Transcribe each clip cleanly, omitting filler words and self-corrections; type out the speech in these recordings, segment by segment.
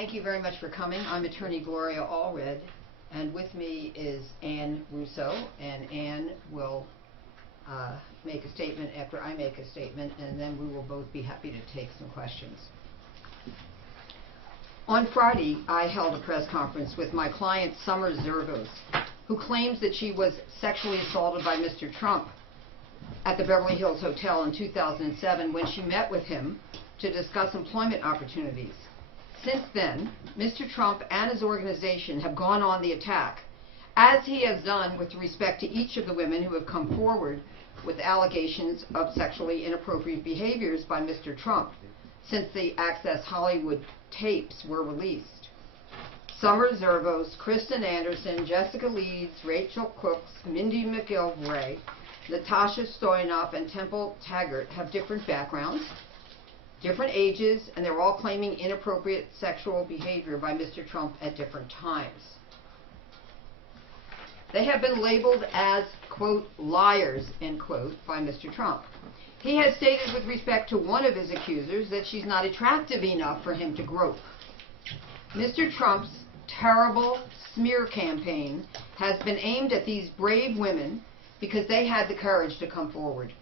Thank you very much for coming. I'm attorney Gloria Allred, and with me is Ann Russo, and Ann will make a statement after I make a statement, and then we will both be happy to take some questions. On Friday, I held a press conference with my client, Summer Zervos, who claims that she was sexually assaulted by Mr. Trump at the Beverly Hills Hotel in 2007 when she met with him to discuss employment opportunities. Since then, Mr. Trump and his organization have gone on the attack, as he has done with respect to each of the women who have come forward with allegations of sexually inappropriate behaviors by Mr. Trump since the Access Hollywood tapes were released. Summer Zervos, Kristen Anderson, Jessica Leeds, Rachel Cooks, Mindy McIlvray, Natasha Stoyanov, and Temple Taggart have different backgrounds, different ages, and they're all claiming inappropriate sexual behavior by Mr. Trump at different times. They have been labeled as, quote, liars, end quote, by Mr. Trump. He has stated with respect to one of his accusers that she's not attractive enough for him to grope. Mr. Trump's terrible smear campaign has been aimed at these brave women because they had the courage to come forward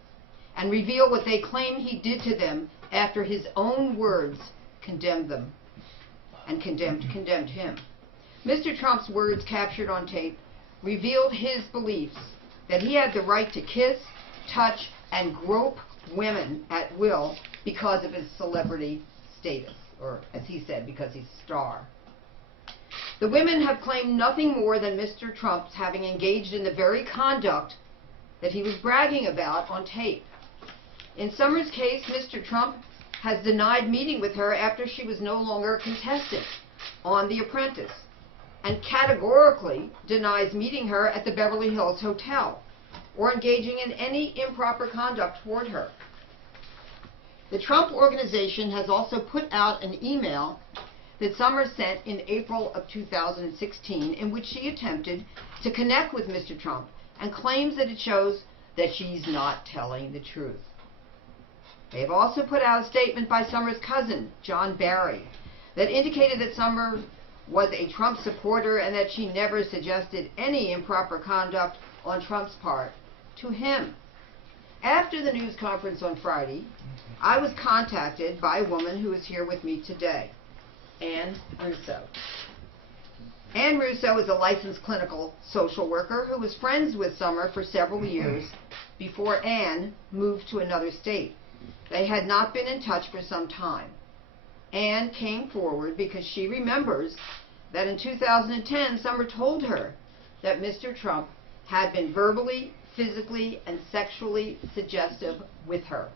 and reveal what they claim he did to them after his own words condemned them and condemned him. Mr. Trump's words captured on tape revealed his beliefs that he had the right to kiss, touch, and grope women at will because of his celebrity status, or as he said, because he's a star. The women have claimed nothing more than Mr. Trump's having engaged in the very conduct that he was bragging about on tape. In Summer's case, Mr. Trump has denied meeting with her after she was no longer a contestant on The Apprentice, and categorically denies meeting her at the Beverly Hills Hotel or engaging in any improper conduct toward her. The Trump organization has also put out an email that Summer sent in April of 2016 in which she attempted to connect with Mr. Trump and claims that it shows that she's not telling the truth. They have also put out a statement by Summer's cousin, John Barry, that indicated that Summer was a Trump supporter and that she never suggested any improper conduct on Trump's part to him. After the news conference on Friday, I was contacted by a woman who is here with me today, Ann Russo. Ann Russo is a licensed clinical social worker who was friends with Summer for several years before Ann moved to another state. They had not been in touch for some time. Ann came forward because she remembers that in 2010, Summer told her that Mr. Trump had been verbally, physically, and sexually suggestive with her.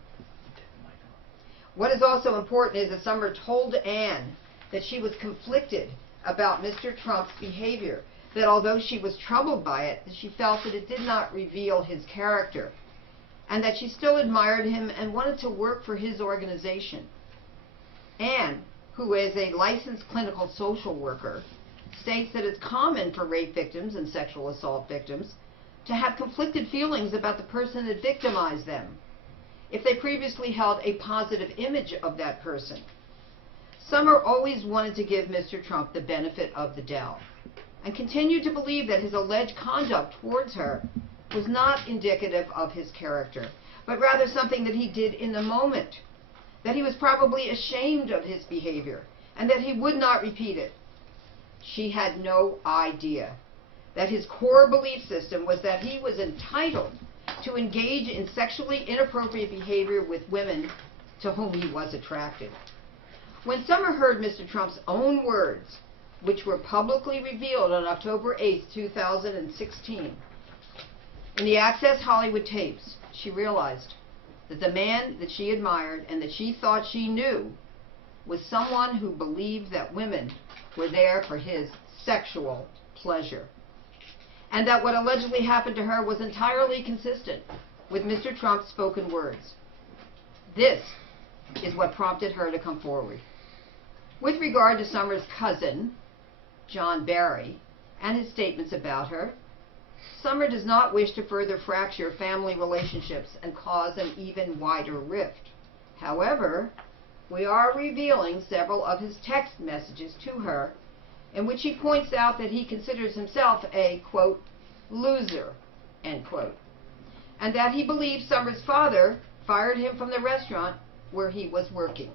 What is also important is that Summer told Ann that she was conflicted about Mr. Trump's behavior, that although she was troubled by it, that she felt that it did not reveal his character, and that she still admired him and wanted to work for his organization. Ann, who is a licensed clinical social worker, states that it's common for rape victims and sexual assault victims to have conflicted feelings about the person that victimized them if they previously held a positive image of that person. Summer always wanted to give Mr. Trump the benefit of the doubt and continued to believe that his alleged conduct towards her was not indicative of his character, but rather something that he did in the moment, that he was probably ashamed of his behavior, and that he would not repeat it. She had no idea that his core belief system was that he was entitled to engage in sexually inappropriate behavior with women to whom he was attracted. When Summer heard Mr. Trump's own words, which were publicly revealed on October 8, 2016, in the Access Hollywood tapes, she realized that the man that she admired and that she thought she knew was someone who believed that women were there for his sexual pleasure, and that what allegedly happened to her was entirely consistent with Mr. Trump's spoken words. This is what prompted her to come forward. With regard to Summer's cousin, John Barry, and his statements about her, Summer does not wish to further fracture family relationships and cause an even wider rift. However, we are revealing several of his text messages to her in which he points out that he considers himself a, quote, loser, end quote, and that he believes Summer's father fired him from the restaurant where he was working.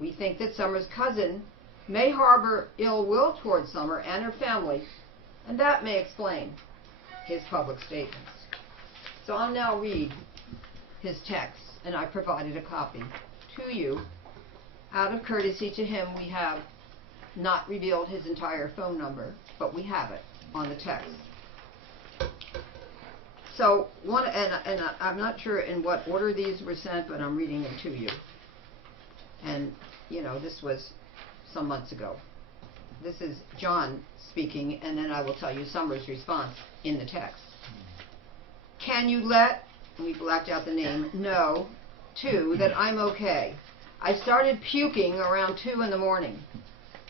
We think that Summer's cousin may harbor ill will towards Summer and her family, and that may explain his public statements. So I'll now read his texts, and I provided a copy to you. Out of courtesy to him, we have not revealed his entire phone number, but we have it on the text. So I'm not sure in what order these were sent, but I'm reading them to you. And, you know, this was some months ago. This is John speaking, and then I will tell you Summer's response in the text. Can you let, we blacked out the name, know, too, that I'm okay. I started puking around 2 in the morning.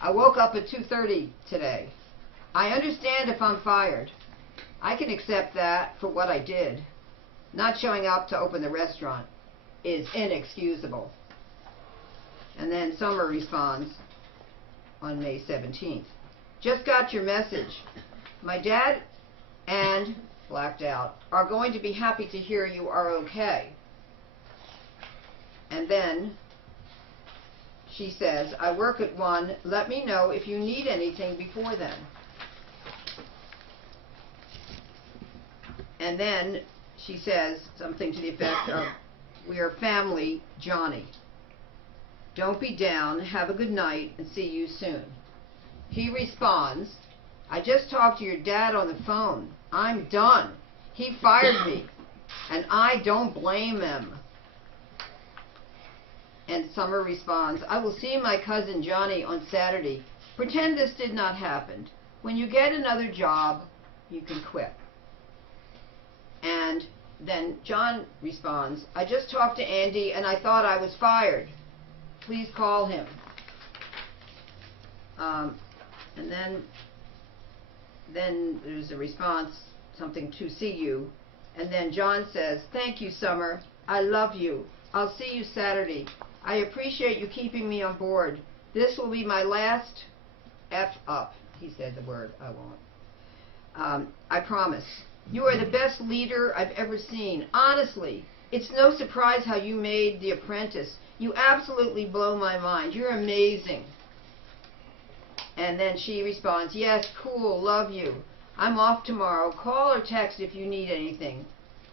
I woke up at 2:30 today. I understand if I'm fired. I can accept that for what I did. Not showing up to open the restaurant is inexcusable. And then Summer responds on May 17th. Just got your message. My dad and, blacked out, are going to be happy to hear you are okay. And then she says, I work at 1. Let me know if you need anything before then. And then she says something to the effect of, we are family, Johnny. Don't be down, have a good night, and see you soon. He responds, I just talked to your dad on the phone. I'm done. He fired me, and I don't blame him. And Summer responds, I will see my cousin Johnny on Saturday. Pretend this did not happen. When you get another job, you can quit. And then John responds, I just talked to Andy and I thought I was fired. Please call him. And then there's a response, something to see you. And then John says, thank you, Summer. I love you. I'll see you Saturday. I appreciate you keeping me on board. This will be my last F up. He said the word, I won't. I promise. You are the best leader I've ever seen. Honestly, it's no surprise how you made The Apprentice. You absolutely blow my mind. You're amazing. And then she responds, yes, cool, love you. I'm off tomorrow. Call or text if you need anything.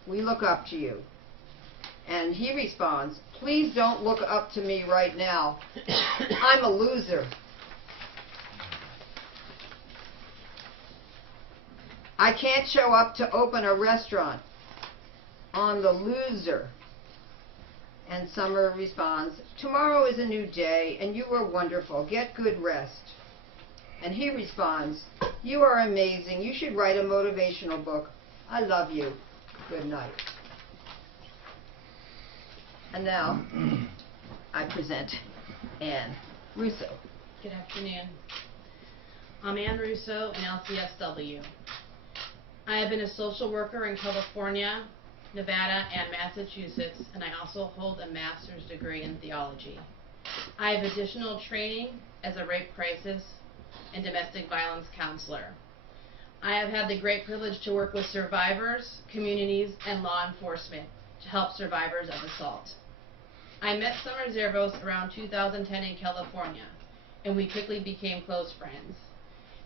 We look up to you. And he responds, please don't look up to me right now. I'm a loser. I can't show up to open a restaurant. On the loser. And Summer responds, tomorrow is a new day and you are wonderful. Get good rest. And he responds, you are amazing. You should write a motivational book. I love you. Good night. And now I present Ann Russo. Good afternoon. I'm Ann Russo, an LCSW. I have been a social worker in California, Nevada, and Massachusetts, and I also hold a master's degree in theology. I have additional training as a rape crisis and domestic violence counselor. I have had the great privilege to work with survivors, communities, and law enforcement to help survivors of assault. I met Summer Zervos around 2010 in California, and we quickly became close friends.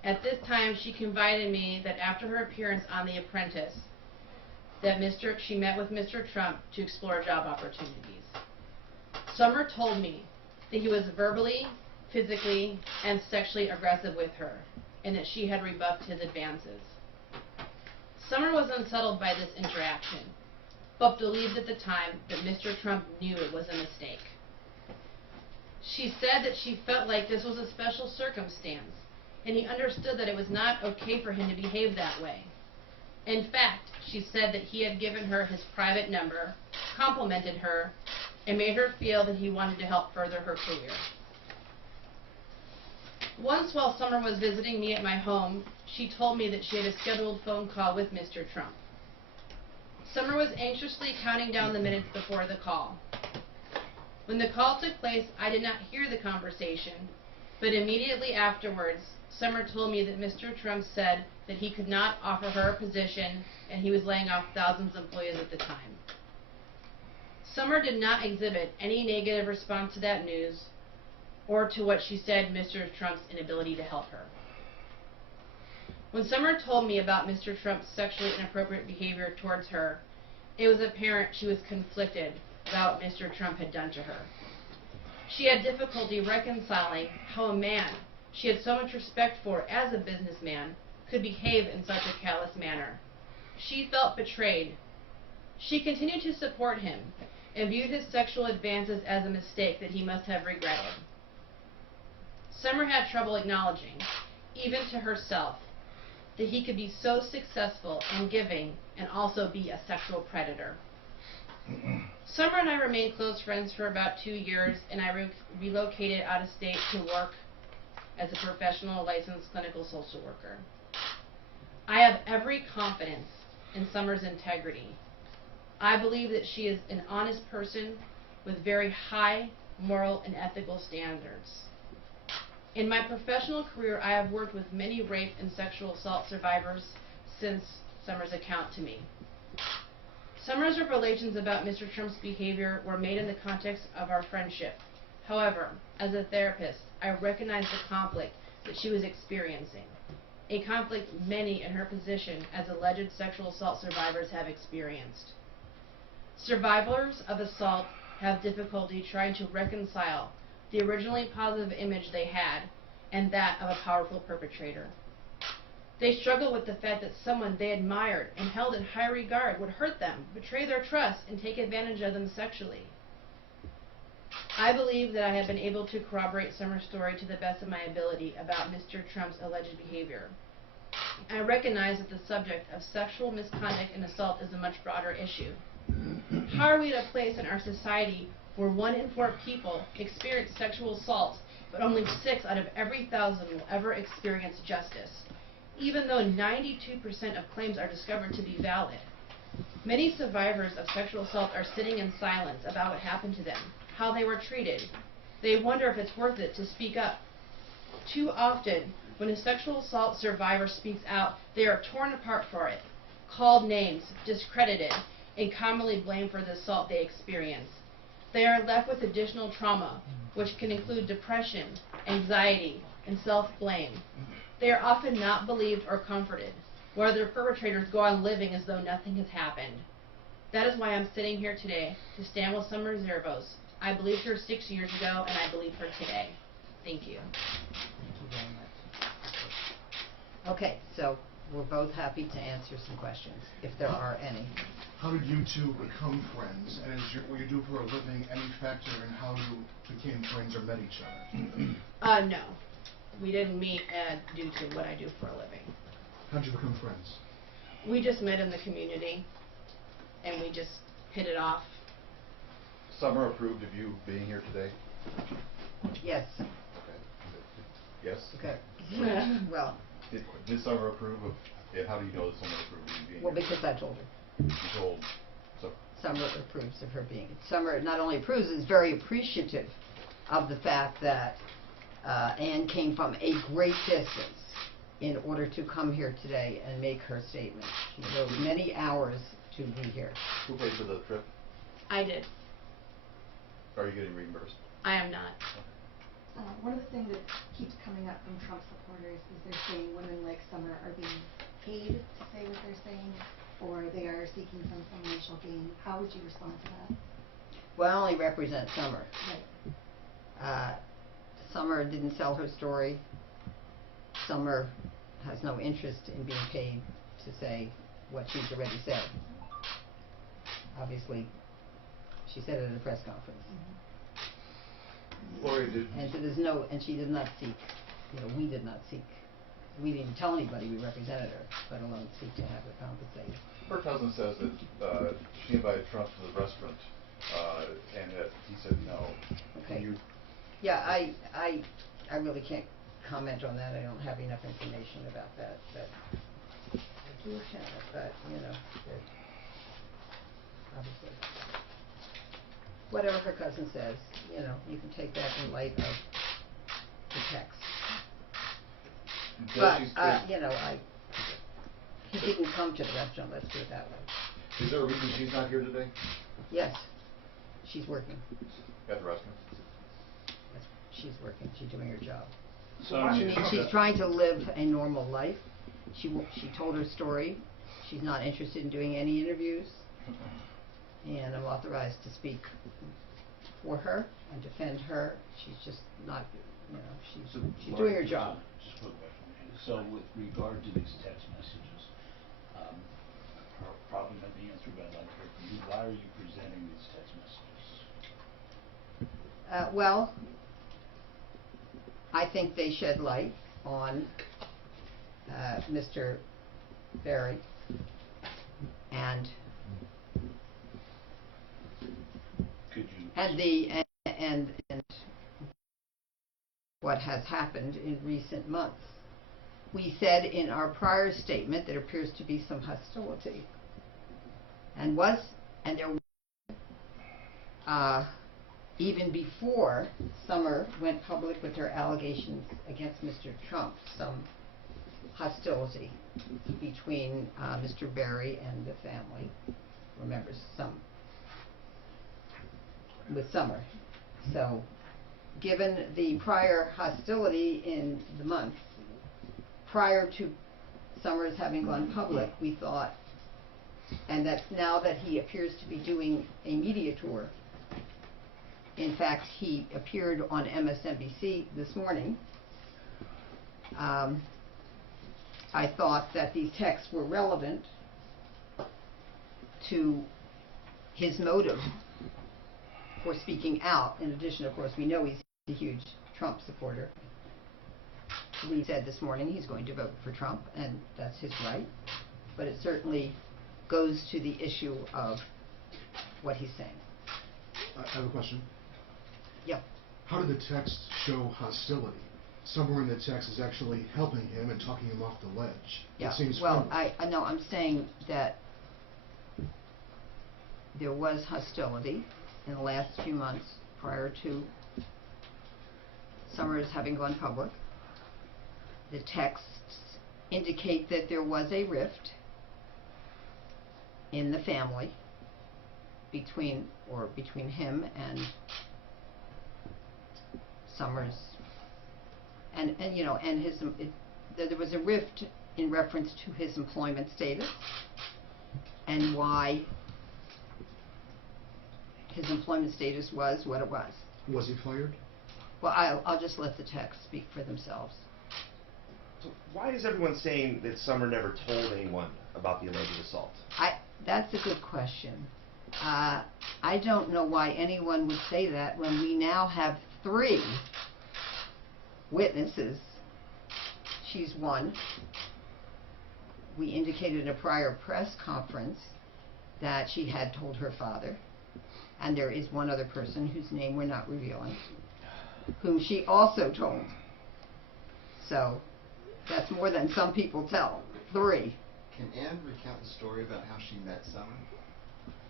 At this time, she confided in me that after her appearance on The Apprentice, that she met with Mr. Trump to explore job opportunities. Summer told me that he was verbally, physically, and sexually aggressive with her, and that she had rebuffed his advances. Summer was unsettled by this interaction, but believed at the time that Mr. Trump knew it was a mistake. She said that she felt like this was a special circumstance, and he understood that it was not okay for him to behave that way. In fact, she said that he had given her his private number, complimented her, and made her feel that he wanted to help further her career. Once while Summer was visiting me at my home, she told me that she had a scheduled phone call with Mr. Trump. Summer was anxiously counting down the minutes before the call. When the call took place, I did not hear the conversation, but immediately afterwards, Summer told me that Mr. Trum said that he could not offer her a position and he was laying off thousands of employees at the time. Summer did not exhibit any negative response to that news or to what she said Mr. Trump's inability to help her. When Summer told me about Mr. Trump's sexually inappropriate behavior towards her, it was apparent she was conflicted about what Mr. Trump had done to her. She had difficulty reconciling how a man she had so much respect for as a businessman could behave in such a callous manner. She felt betrayed. She continued to support him and viewed his sexual advances as a mistake that he must have regretted. Summer had trouble acknowledging, even to herself, that he could be so successful and giving and also be a sexual predator. Summer and I remained close friends for about 2 years, and I relocated out of state to work as a professional licensed clinical social worker. I have every confidence in Summer's integrity. I believe that she is an honest person with very high moral and ethical standards. In my professional career, I have worked with many rape and sexual assault survivors since Summer's account to me. Summer's revelations about Mr. Trump's behavior were made in the context of our friendship. However, as a therapist, I recognized the conflict that she was experiencing, a conflict many in her position as alleged sexual assault survivors have experienced. Survivors of assault have difficulty trying to reconcile the originally positive image they had and that of a powerful perpetrator. They struggle with the fact that someone they admired and held in high regard would hurt them, betray their trust, and take advantage of them sexually. I believe that I have been able to corroborate Summer's story to the best of my ability about Mr. Trump's alleged behavior. I recognize that the subject of sexual misconduct and assault is a much broader issue. How are we at a place in our society where 1 in 4 people experience sexual assault, but only 6 out of every 1,000 will ever experience justice, even though 92% of claims are discovered to be valid? Many survivors of sexual assault are sitting in silence about what happened to them, how they were treated. They wonder if it's worth it to speak up. Too often, when a sexual assault survivor speaks out, they are torn apart for it, called names, discredited, and commonly blamed for the assault they experienced. They are left with additional trauma, which can include depression, anxiety, and self-blame. They are often not believed or comforted, while their perpetrators go on living as though nothing has happened. That is why I'm sitting here today to stand with Summer Zervos. I believed her 6 years ago, and I believe her today. Thank you. Thank you very much. Okay, so we're both happy to answer some questions, if there are any. How did you two become friends? And is what you do for a living any factor in how you became friends or met each other? No. We didn't meet due to what I do for a living. How did you become friends? We just met in the community, and we just hit it off. Summer approved of you being here today? Yes. Okay. Yes? Okay. Well, Did Summer approve of it? How do you know that Summer approved of you being well, here? because I told her. You told Summer approves of her being. Summer not only approves, is very appreciative of the fact that Anne came from a great distance in order to come here today and make her statement. She rode many hours to be here. Who paid for the trip? I did. Are you getting reimbursed? I am not. One of the things that keeps coming up from Trump supporters is they're saying women like Summer are being paid to say what they're saying, or they are seeking some financial gain. How would you respond to that? Well, I only represent Summer. Right. Summer didn't sell her story. Summer has no interest in being paid to say what she's already said. Obviously, she said it at a press conference. Gloria, did And so there's no, and she did not seek, we did not seek, we didn't even tell anybody we represented her, let alone seek to have her compensated. her cousin says that she invited Trump to the restaurant and that he said no. Okay. Can you? Yeah, I really can't comment on that. I don't have enough information about that. But I do have it, but obviously. whatever her cousin says, you know, you can take that in light of the text. But, you know, he didn't come to the restaurant, let's put it that way. Is there a reason she's not here today Yes, she's working. at the restaurant? Yes, she's working, she's doing her job. So I mean, she's trying to live a normal life. She told her story. She's not interested in doing any interviews. And I'm authorized to speak for her and defend her. She's just not, you know, she's doing her job. Just a quick question. So with regard to these text messages, probably not the answer, but I'd like to hear from you. Why are you presenting these text messages? Well, I think they shed light on Mr. Berry and Could you? and what has happened in recent months. We said in our prior statement there appears to be some hostility, and there was even before Summer went public with her allegations against Mr. Trump, some hostility between Mr. Berry and the family, or members, some, with Summer. So, given the prior hostility in the months prior to Summer's having gone public, we thought, and that's now that he appears to be doing a media tour. In fact, he appeared on MSNBC this morning. I thought that these texts were relevant to his motive for speaking out. In addition, of course, we know he's a huge Trump supporter. He said this morning he's going to vote for Trump, and that's his right. But it certainly goes to the issue of what he's saying. I have a question. Yep. How did the text show hostility? Somewhere in the text is actually helping him and talking him off the ledge. Yeah. It seems Well, friendly. I know I'm saying that there was hostility in the last few months prior to Summers having gone public. The texts indicate that there was a rift in the family between him and Summers, and you know, and there was a rift in reference to his employment status and why his employment status was what it was. Was he fired? Well, I'll just let the texts speak for themselves. So why is everyone saying that Summer never told anyone about the alleged assault? That's a good question. I don't know why anyone would say that when we now have 3 witnesses. She's one. We indicated in a prior press conference that she had told her father, and there is one other person whose name we're not revealing, whom she also told. So that's more than some people tell. 3. Can Anne recount the story about how she met Summer?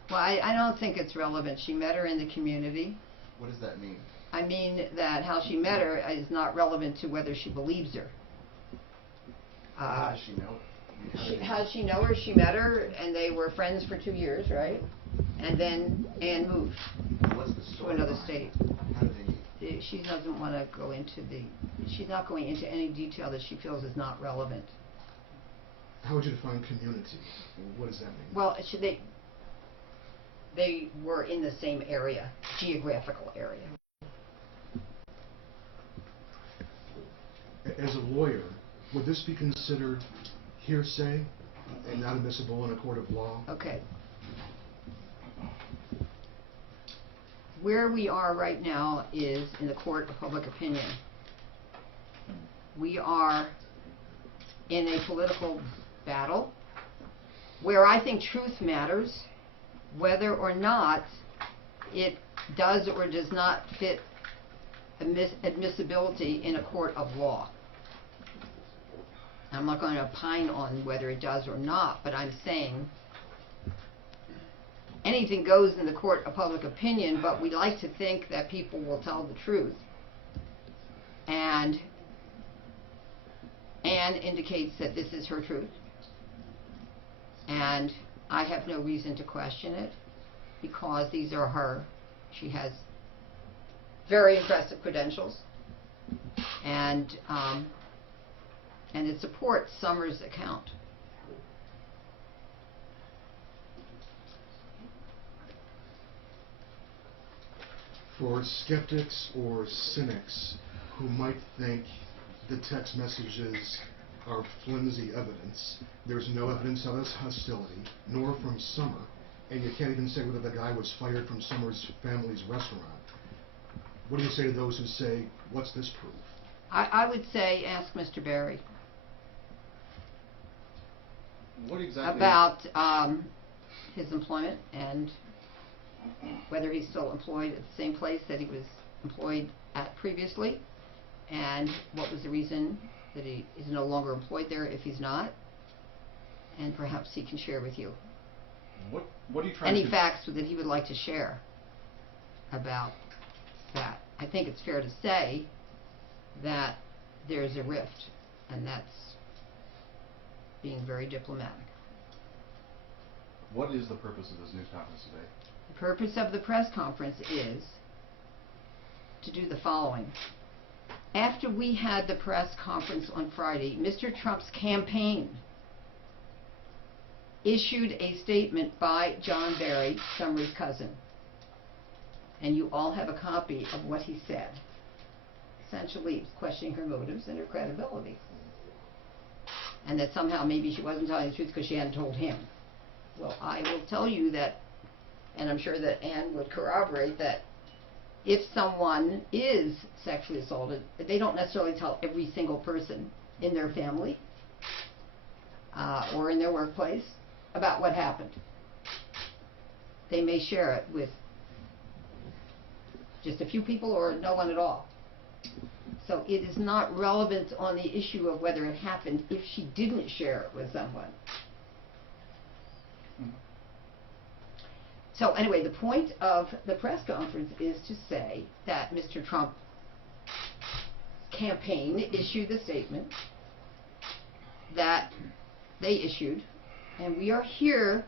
Well, I don't think it's relevant. She met her in the community. What does that mean? I mean that how she met her is not relevant to whether she believes her. How does she know? How does she know her? She met her, and they were friends for 2 years, right? And then Anne moved What's the to story? another state. How did they meet? She doesn't want to go into she's not going into any detail that she feels is not relevant. How would you define community? What does that mean? Well, they were in the same area, geographical area. As a lawyer, would this be considered hearsay and not admissible in a court of law? Okay. Where we are right now is in the court of public opinion. We are in a political battle where I think truth matters, whether or not it does or does not fit admissibility in a court of law. I'm not going to opine on whether it does or not, but I'm saying anything goes in the court of public opinion, but we like to think that people will tell the truth. And Anne indicates that this is her truth. And I have no reason to question it, because these are her. She has very impressive credentials, and it supports Summers' account. For skeptics or cynics who might think the text messages are flimsy evidence, there's no evidence of hostility, nor from Summer, and you can't even say whether the guy was fired from Summer's family's restaurant. What do you say to those who say, what's this proof? I would say ask Mr. Berry What exactly? about his employment and whether he's still employed at the same place that he was employed at previously, and what was the reason that he is no longer employed there if he's not, and perhaps he can share with you What are you trying any to... facts that he would like to share about that. I think it's fair to say that there's a rift, and that's being very diplomatic. What is the purpose of this news conference today? The purpose of the press conference is to do the following. After we had the press conference on Friday, Mr. Trump's campaign issued a statement by John Berry, Summers' cousin. And you all have a copy of what he said. Essentially, it's questioning her motives and her credibility. And that somehow maybe she wasn't telling the truth because she hadn't told him. Well, I will tell you that, and I'm sure that Anne would corroborate, that if someone is sexually assaulted, they don't necessarily tell every single person in their family or in their workplace about what happened. They may share it with just a few people or no one at all. So it is not relevant on the issue of whether it happened if she didn't share it with someone. So anyway, the point of the press conference is to say that Mr. Trump's campaign issued the statement that they issued, and we are here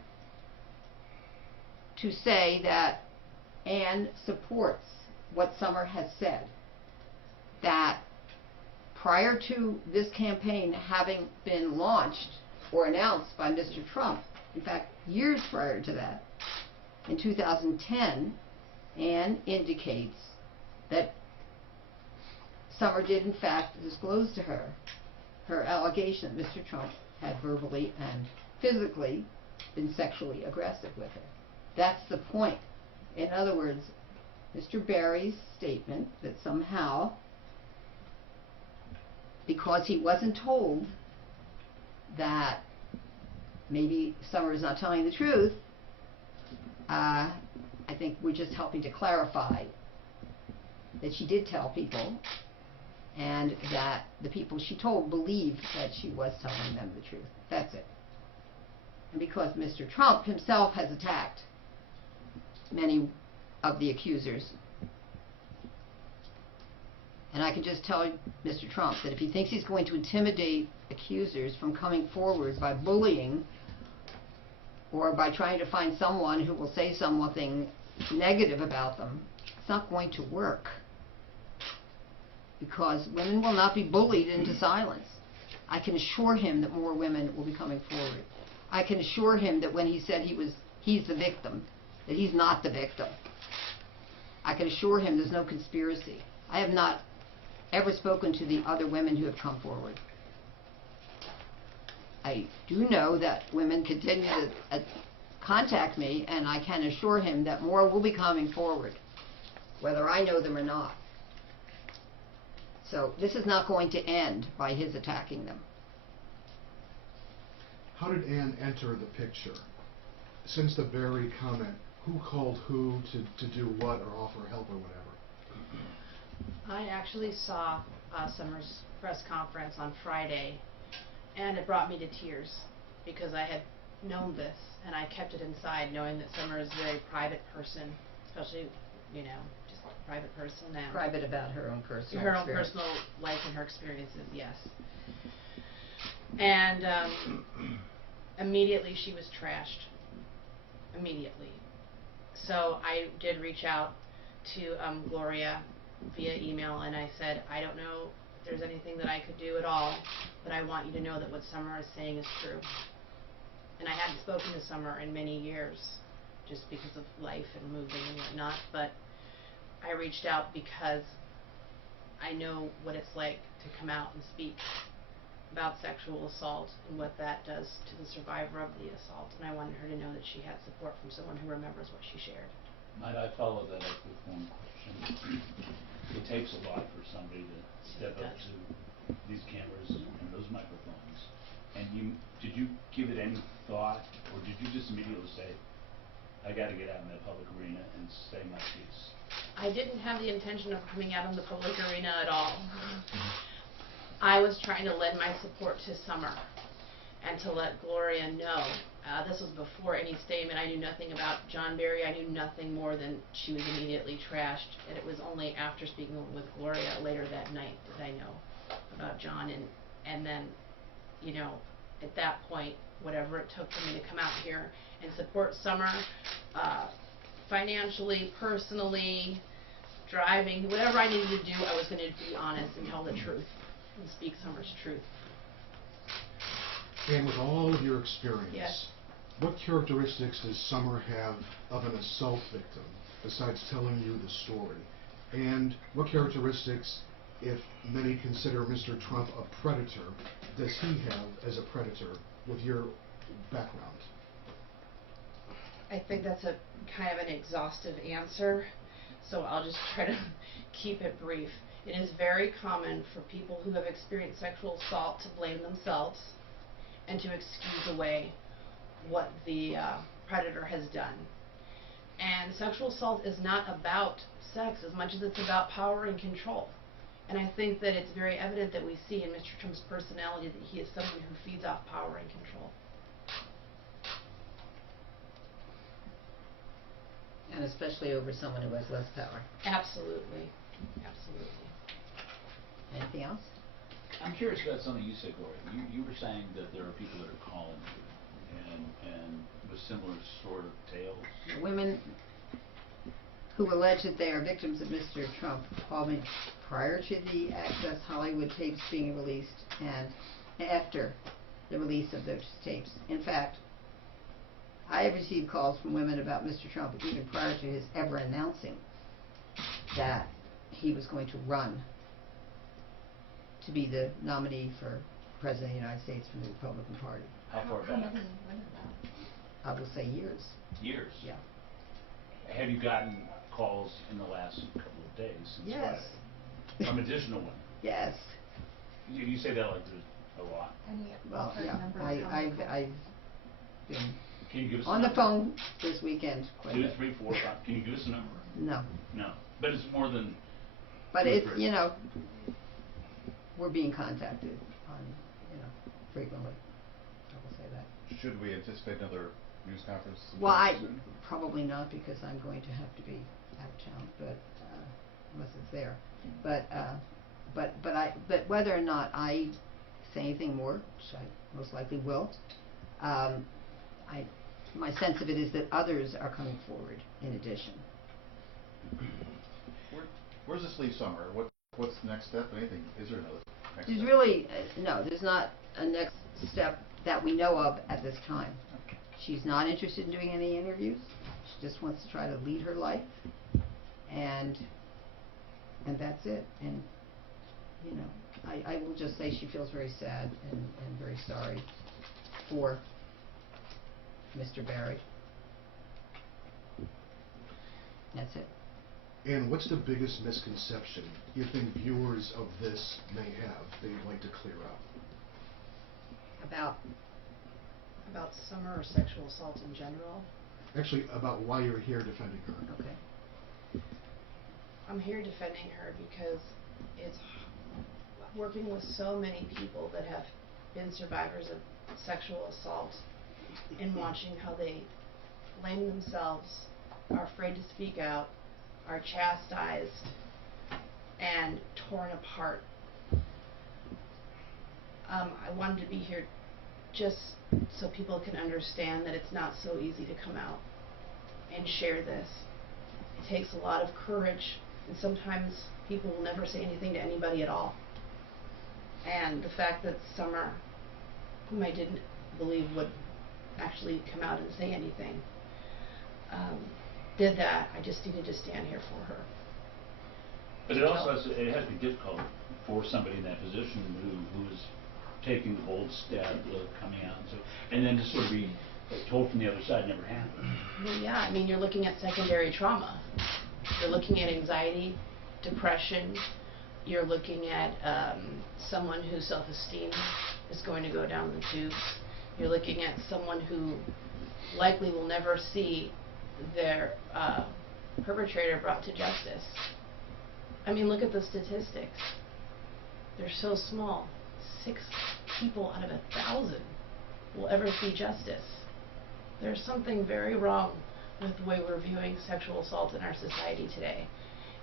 to say that Anne supports what Summer has said, that prior to this campaign having been launched or announced by Mr. Trump, in fact, years prior to that, in 2010, Anne indicates that Summer did in fact disclose to her her allegation that Mr. Trump had verbally and physically been sexually aggressive with her. That's the point. In other words, Mr. Berry's statement that somehow, because he wasn't told that maybe Summer is not telling the truth, I think we're just helping to clarify that she did tell people, and that the people she told believed that she was telling them the truth. That's it. And because Mr. Trump himself has attacked many of the accusers, and I can just tell Mr. Trump that if he thinks he's going to intimidate accusers from coming forward by bullying or by trying to find someone who will say something negative about them, it's not going to work, because women will not be bullied into silence. I can assure him that more women will be coming forward. I can assure him that when he said he's the victim, that he's not the victim. I can assure him there's no conspiracy. I have not ever spoken to the other women who have come forward. I do know that women continue to contact me, and I can assure him that more will be coming forward, whether I know them or not. So this is not going to end by his attacking them. How did Anne enter the picture? Since the Berry comment, who called who to do what or offer help or whatever? I actually saw Summer's press conference on Friday, and it brought me to tears, because I had known this, and I kept it inside, knowing that Summer is a very private person, especially, just a private person now. Private about her own personal Her own experience. personal life and her experiences, yes. And immediately she was trashed. Immediately. So I did reach out to Gloria via email, and I said, I don't know if there's anything that I could do at all, but I want you to know that what Summer is saying is true. And I hadn't spoken to Summer in many years, just because of life and moving and whatnot, but I reached out because I know what it's like to come out and speak about sexual assault and what that does to the survivor of the assault, and I wanted her to know that she had support from someone who remembers what she shared. Might I follow that up with one question? It takes a lot for somebody to step up to these cameras and those microphones. And did you give it any thought, or did you just immediately say, I got to get out in that public arena and say my piece? I didn't have the intention of coming out in the public arena at all. I was trying to lend my support to Summer and to let Gloria know. This was before any statement. I knew nothing about John Barry. I knew nothing more than she was immediately trashed. And it was only after speaking with Gloria later that night did I know about John. And then, at that point, whatever it took for me to come out here and support Summer, financially, personally, driving, whatever I needed to do, I was going to be honest and tell the truth and speak Summer's truth. And with all of your experience, Yes. what characteristics does Summer have of an assault victim, besides telling you the story? And what characteristics, if many consider Mr. Trump a predator, does he have as a predator with your background? I think that's a kind of an exhaustive answer, so I'll just try to keep it brief. It is very common for people who have experienced sexual assault to blame themselves and to excuse away what the predator has done. And sexual assault is not about sex as much as it's about power and control. And I think that it's very evident that we see in Mr. Trump's personality that he is someone who feeds off power and control. And especially over someone who has less power. Absolutely. Absolutely. Anything else? I'm curious about something you said, Gloria. You were saying that there are people that are calling you and with similar sort of tales. Women who allege that they are victims of Mr. Trump called me prior to the Access Hollywood tapes being released and after the release of those tapes. In fact, I have received calls from women about Mr. Trump even prior to his ever announcing that he was going to run to be the nominee for President of the United States from the Republican Party. How far How back? many women though? I will say years. Years? Yeah. Have you gotten calls in the last couple of days since Yes. Friday? From additional women? Yes. You say that like there's a lot. Any Well, ballpark yeah. number of how many calls? I've been Can you give us on a the number? phone this weekend quite a 2, bit. 3, 4, 5. Can you give us a number? No. No. But it's more than But 2 or it's, 3. we're being contacted on, frequently. I will say that. Should we anticipate another news conference? Well, soon? probably not because I'm going to have to be out of town, but, unless it's there. But whether or not I say anything more, which I most likely will, my sense of it is that others are coming forward in addition. Where's this leave Summer? What's the next step? Anything? Is there another next There's step? really, no, there's not a next step that we know of at this time. She's not interested in doing any interviews. She just wants to try to lead her life, and that's it. And I will just say she feels very sad and very sorry for Mr. Barry. That's it. And what's the biggest misconception you think viewers of this may have that you'd like to clear up? About Summer or sexual assault in general? Actually, about why you're here defending her. Okay. I'm here defending her because it's working with so many people that have been survivors of sexual assault in watching how they blame themselves, are afraid to speak out, are chastised, and torn apart. I wanted to be here just so people can understand that it's not so easy to come out and share this. It takes a lot of courage, and sometimes people will never say anything to anybody at all. And the fact that Summer, whom I didn't believe would actually come out and say anything, did that, I just needed to stand here for her. But it also has to be difficult for somebody in that position who is taking the bold step of coming out and then to sort of be told from the other side never happened. Well, yeah, I mean, you're looking at secondary trauma. You're looking at anxiety, depression. You're looking at someone whose self-esteem is going to go down the tubes. You're looking at someone who likely will never see their perpetrator brought to justice. I mean, look at the statistics. They're so small. 6 people out of 1,000 will ever see justice. There's something very wrong with the way we're viewing sexual assault in our society today.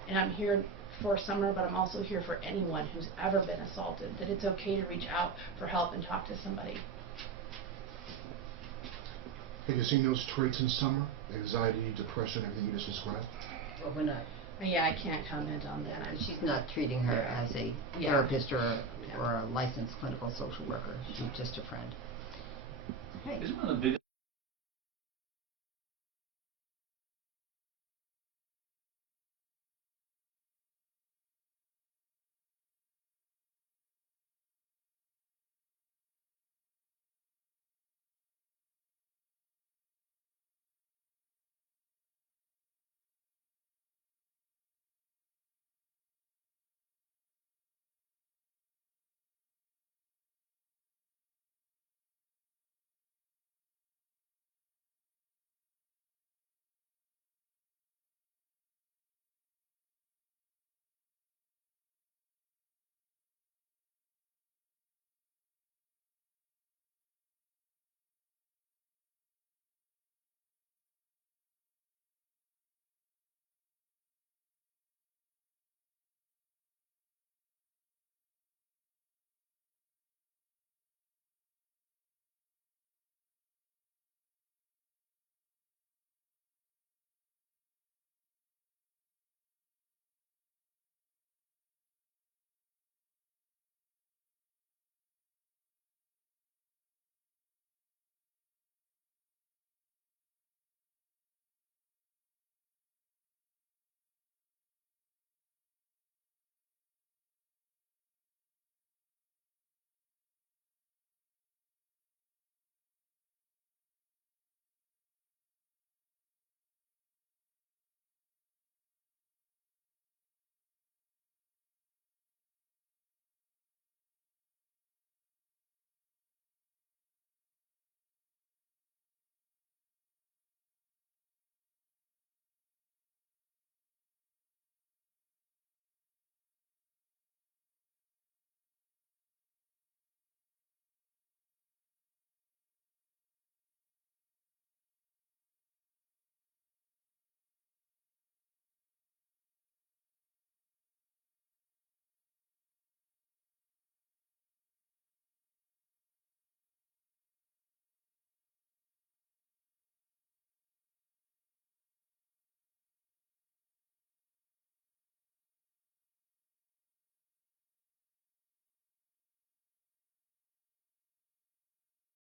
And I'm here for Summer, but I'm also here for anyone who's ever been assaulted, that it's okay to reach out for help and talk to somebody. Have you seen those traits in Summer? Anxiety, depression, everything you just described? Well, we're not. Yeah, I can't comment on that. She's not treating her as a therapist or a licensed clinical social worker. She's just a friend. Hey. Isn't one of the biggest